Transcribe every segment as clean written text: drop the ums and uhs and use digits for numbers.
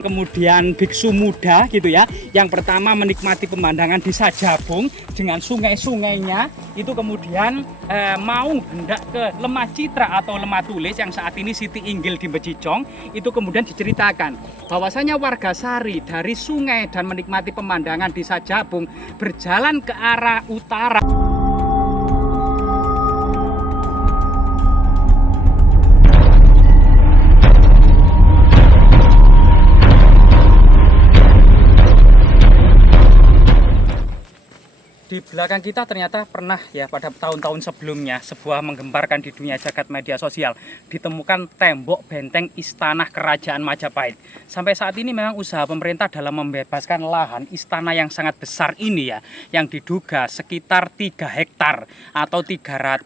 Kemudian biksu muda gitu ya. Yang pertama menikmati pemandangan di Sajabung dengan sungai-sungainya. Itu kemudian mau hendak ke Lemah Citra atau Lemah Tulis yang saat ini Siti Inggil di Becicong. Itu kemudian diceritakan bahwasanya warga Sari dari sungai dan menikmati pemandangan di Sajabung berjalan ke arah utara. Di belakang kita ternyata pernah ya pada tahun-tahun sebelumnya sebuah menggemparkan di dunia jagat media sosial ditemukan tembok benteng istana kerajaan Majapahit. Sampai saat ini memang usaha pemerintah dalam membebaskan lahan istana yang sangat besar ini ya, yang diduga sekitar 3 hektar atau 300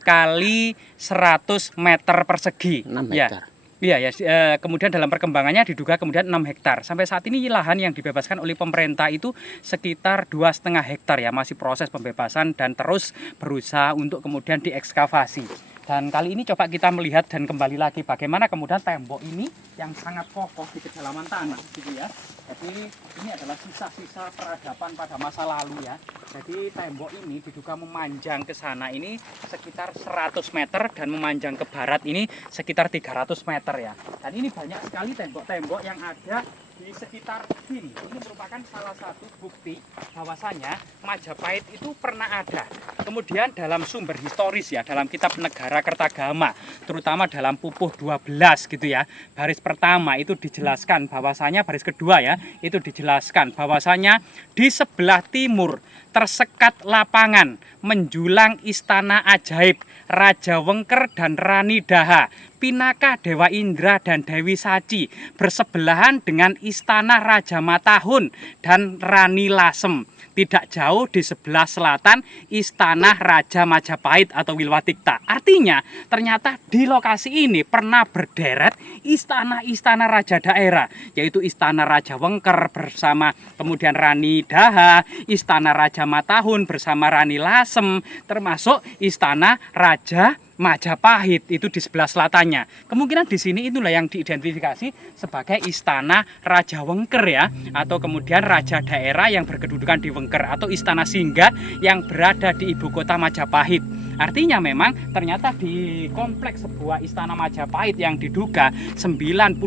kali 100 meter persegi. 6 ya. hektar. Iya ya, kemudian dalam perkembangannya diduga kemudian 6 hektar. Sampai saat ini lahan yang dibebaskan oleh pemerintah itu sekitar 2,5 hektar ya, masih proses pembebasan dan terus berusaha untuk kemudian diekskavasi. Dan kali ini coba kita melihat dan kembali lagi bagaimana kemudian tembok ini yang sangat kokoh di kedalaman tanah gitu ya. Jadi ini adalah sisa-sisa peradaban pada masa lalu ya. Jadi tembok ini diduga memanjang ke sana ini sekitar 100 meter dan memanjang ke barat ini sekitar 300 meter ya. Dan ini banyak sekali tembok-tembok yang ada di sekitar sini. Ini merupakan salah satu bukti bahwasanya Majapahit itu pernah ada. Kemudian dalam sumber historis ya, dalam kitab Negara Kertagama, terutama dalam Pupuh 12 gitu ya. Baris pertama itu dijelaskan bahwasanya, baris kedua ya, itu dijelaskan bahwasanya di sebelah timur tersekat lapangan menjulang istana ajaib Raja Wengker dan Rani Daha, Pinaka Dewa Indra dan Dewi Saci bersebelahan dengan istana Raja Matahun dan Rani Lasem. Tidak jauh di sebelah selatan istana Raja Majapahit atau Wilwatikta. Artinya ternyata di lokasi ini pernah berderet istana-istana raja daerah, yaitu istana Raja Wengker bersama kemudian Rani Daha, istana Raja Matahun bersama Rani Lasem, termasuk istana Raja Majapahit itu di sebelah selatannya. Kemungkinan di sini itulah yang diidentifikasi sebagai istana Raja Wengker ya, atau kemudian raja daerah yang berkedudukan di Wengker atau istana singgah yang berada di ibu kota Majapahit. Artinya memang ternyata di kompleks sebuah istana Majapahit yang diduga 99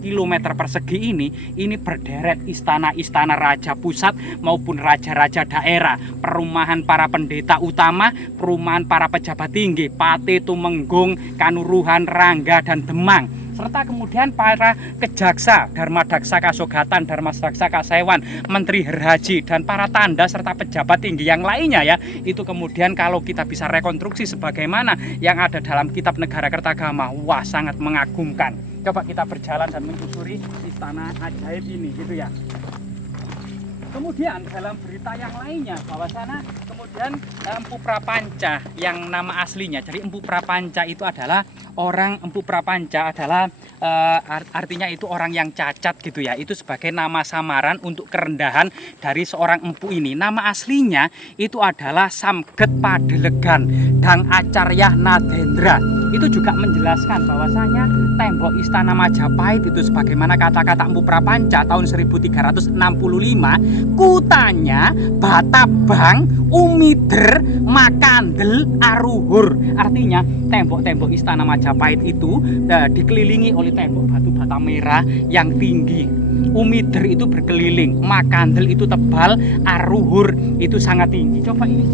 km persegi ini berderet istana-istana raja pusat maupun raja-raja daerah, perumahan para pendeta utama, perumahan para pejabat tinggi, Pate, Tumenggung, Kanuruhan, Rangga, dan Demang, serta kemudian para kejaksa, Darmadaksa Kasogatan, Darmadaksa Kasewan, Menteri Herhaji, dan para tanda serta pejabat tinggi yang lainnya ya. Itu kemudian kalau kita bisa rekonstruksi sebagaimana yang ada dalam kitab Negara Kertagama, wah sangat mengagumkan. Coba kita berjalan dan menyusuri istana ajaib ini gitu ya. Kemudian dalam berita yang lainnya bahwasanya kemudian Empu Prapanca yang nama aslinya, jadi Empu Prapanca itu adalah Empu Prapanca adalah artinya itu orang yang cacat gitu ya. Itu sebagai nama samaran untuk kerendahan dari seorang empu ini. Nama aslinya itu adalah Samget Padelegan Dang Acaryah Nadendra. Itu juga menjelaskan bahwasanya tembok istana Majapahit itu sebagaimana kata-kata Empu Prapanca tahun 1365, kutanya Batabang Umider Makandel Aruhur. Artinya tembok-tembok istana Majapahit itu dikelilingi oleh tembok batu bata merah yang tinggi. Umider itu berkeliling, Makandel itu tebal, Aruhur itu sangat tinggi. Coba ini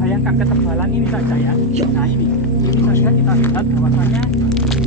bayangkan ketebalan ini saja ya. Nah ini saja kita lihat bahwasanya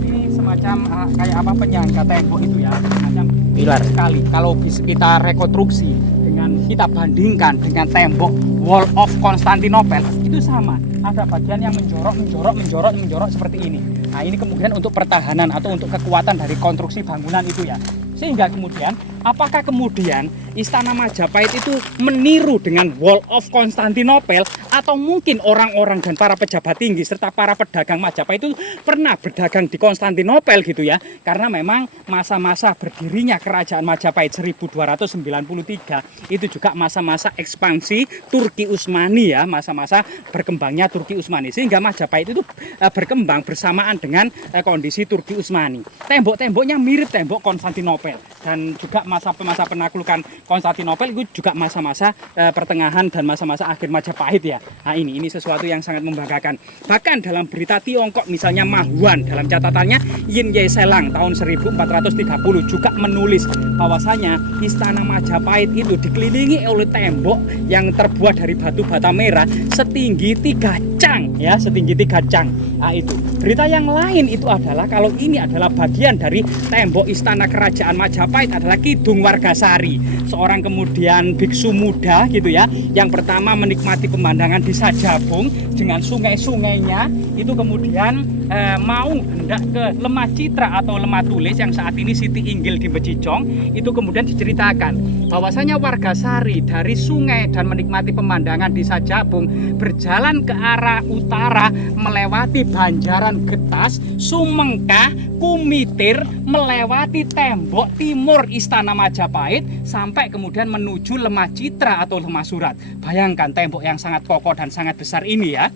ini semacam kayak apa penyangga tembok itu ya, semacam pilar sekali. Kalau bisa kita rekonstruksi dengan kita bandingkan dengan tembok Wall of Constantinople itu sama, ada bagian yang menjorok seperti ini. Nah ini kemudian untuk pertahanan atau untuk kekuatan dari konstruksi bangunan itu ya. Sehingga kemudian apakah kemudian istana Majapahit itu meniru dengan Wall of Constantinople, atau mungkin orang-orang dan para pejabat tinggi serta para pedagang Majapahit itu pernah berdagang di Konstantinopel gitu ya. Karena memang masa-masa berdirinya kerajaan Majapahit 1293 itu juga masa-masa ekspansi Turki Utsmani ya, masa-masa berkembangnya Turki Utsmani, sehingga Majapahit itu berkembang bersamaan dengan kondisi Turki Utsmani. Tembok-temboknya mirip tembok Konstantinopel. dan juga masa penaklukan Konstantinopel itu juga masa-masa pertengahan dan masa-masa akhir Majapahit ya. Nah ini sesuatu yang sangat membanggakan. Bahkan dalam berita Tiongkok misalnya Ma Huan dalam catatannya Yin Ye Selang tahun 1430 juga menulis bahwasanya istana Majapahit itu dikelilingi oleh tembok yang terbuat dari batu bata merah setinggi 3 cang ya, setinggi 3 cang. Nah itu. Berita yang lain itu adalah kalau ini adalah bagian dari tembok istana kerajaan Majapahit adalah Kidung Wargasari, seorang kemudian biksu muda gitu ya, yang pertama menikmati pemandangan di Sajabung dengan sungai-sungainya, itu kemudian mau hendak ke Lemah Citra atau Lemah Tulis yang saat ini Siti Inggil di Bejijong. Itu kemudian diceritakan bahwasanya Wargasari dari sungai dan menikmati pemandangan di Sajabung berjalan ke arah utara melewati Banjaran Getas, Sumengkah, Kumitir, melewati tembok timur istana Majapahit sampai kemudian menuju Lemah Citra atau Lemah Surat. Bayangkan tembok yang sangat kokoh dan sangat besar ini ya.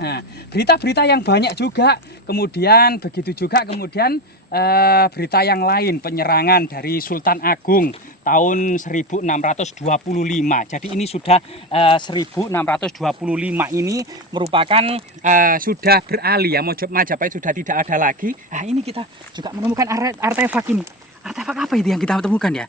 Nah, berita-berita yang banyak juga, kemudian begitu juga kemudian berita yang lain, penyerangan dari Sultan Agung tahun 1625. Jadi ini sudah 1625 ini merupakan sudah beralih ya, Majapahit sudah tidak ada lagi. Nah ini kita juga menemukan artefak ini. Artefak apa itu yang kita temukan ya?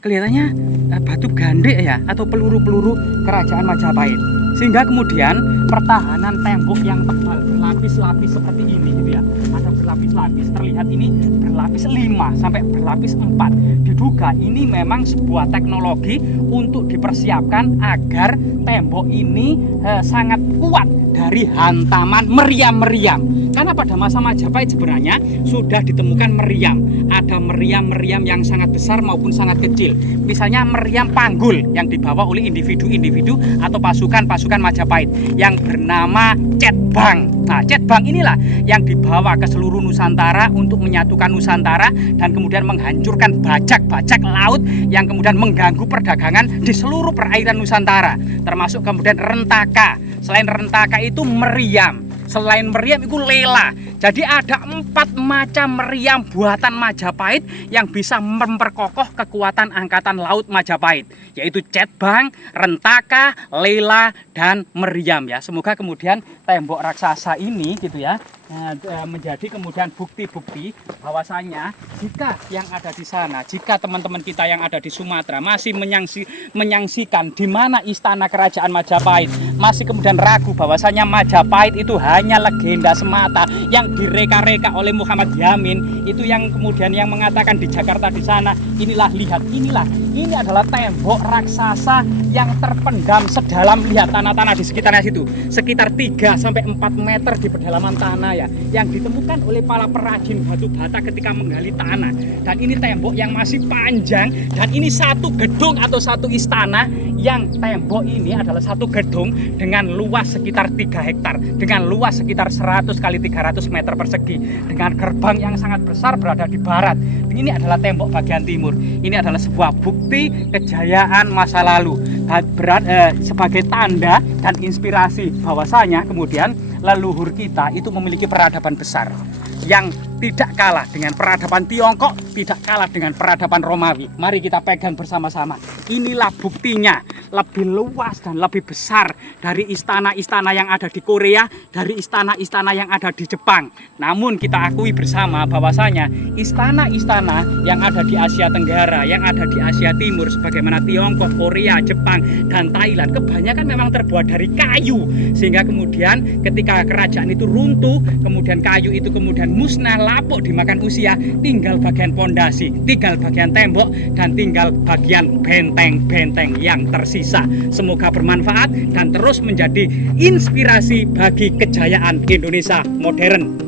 Kelihatannya batu gandek ya, atau peluru-peluru kerajaan Majapahit. Sehingga kemudian pertahanan tembok yang tebal berlapis-lapis seperti ini gitu ya. Ada berlapis-lapis, terlihat ini berlapis 5 sampai berlapis 4. Diduga ini memang sebuah teknologi untuk dipersiapkan agar tembok ini sangat kuat dari hantaman meriam-meriam. Karena pada masa Majapahit sebenarnya sudah ditemukan meriam. Ada meriam-meriam yang sangat besar maupun sangat kecil. Misalnya meriam panggul yang dibawa oleh individu-individu atau pasukan-pasukan Majapahit yang bernama Cetbang. Nah, Cetbang inilah yang dibawa ke seluruh Nusantara untuk menyatukan Nusantara dan kemudian menghancurkan bajak-bajak laut yang kemudian mengganggu perdagangan di seluruh perairan Nusantara. Termasuk kemudian rentaka. Selain rentaka itu meriam. Selain meriam itu lela. Jadi ada 4 macam meriam buatan Majapahit yang bisa memperkokoh kekuatan angkatan laut Majapahit, yaitu Cetbang, rentaka, lela, dan meriam ya. Semoga kemudian tembok raksasa ini gitu ya menjadi kemudian bukti-bukti bahwasanya jika yang ada di sana, jika teman-teman kita yang ada di Sumatera masih menyaksikan di mana istana kerajaan Majapahit, masih kemudian ragu bahwasanya Majapahit itu hanya legenda semata yang direka-reka oleh Muhammad Yamin, itu yang kemudian yang mengatakan di Jakarta di sana, inilah lihat, ini adalah tembok raksasa yang terpendam sedalam, lihat tanah-tanah di sekitarnya situ, sekitar 3 sampai 4 meter di pedalaman tanah ya, yang ditemukan oleh para perajin batu bata ketika menggali tanah. Dan ini tembok yang masih panjang, dan ini satu gedung atau satu istana yang tembok ini adalah satu gedung dengan luas sekitar 3 hektar, dengan luas sekitar 100 kali 300 meter persegi, dengan gerbang yang sangat besar berada di barat. Ini adalah tembok bagian timur. Ini adalah sebuah bukti kejayaan masa lalu, sebagai tanda dan inspirasi bahwasanya kemudian leluhur kita itu memiliki peradaban besar yang tidak kalah dengan peradaban Tiongkok, tidak kalah dengan peradaban Romawi. Mari kita pegang bersama-sama. Inilah buktinya, lebih luas dan lebih besar dari istana-istana yang ada di Korea, dari istana-istana yang ada di Jepang. Namun kita akui bersama bahwasanya istana-istana yang ada di Asia Tenggara, yang ada di Asia Timur sebagaimana Tiongkok, Korea, Jepang, dan Thailand kebanyakan memang terbuat dari kayu. Sehingga kemudian ketika kerajaan itu runtuh, kemudian kayu itu kemudian musnah, lapuk dimakan usia, tinggal bagian pondasi, tinggal bagian tembok, dan tinggal bagian benteng-benteng yang tersisa. Semoga bermanfaat dan terus menjadi inspirasi bagi kejayaan Indonesia modern.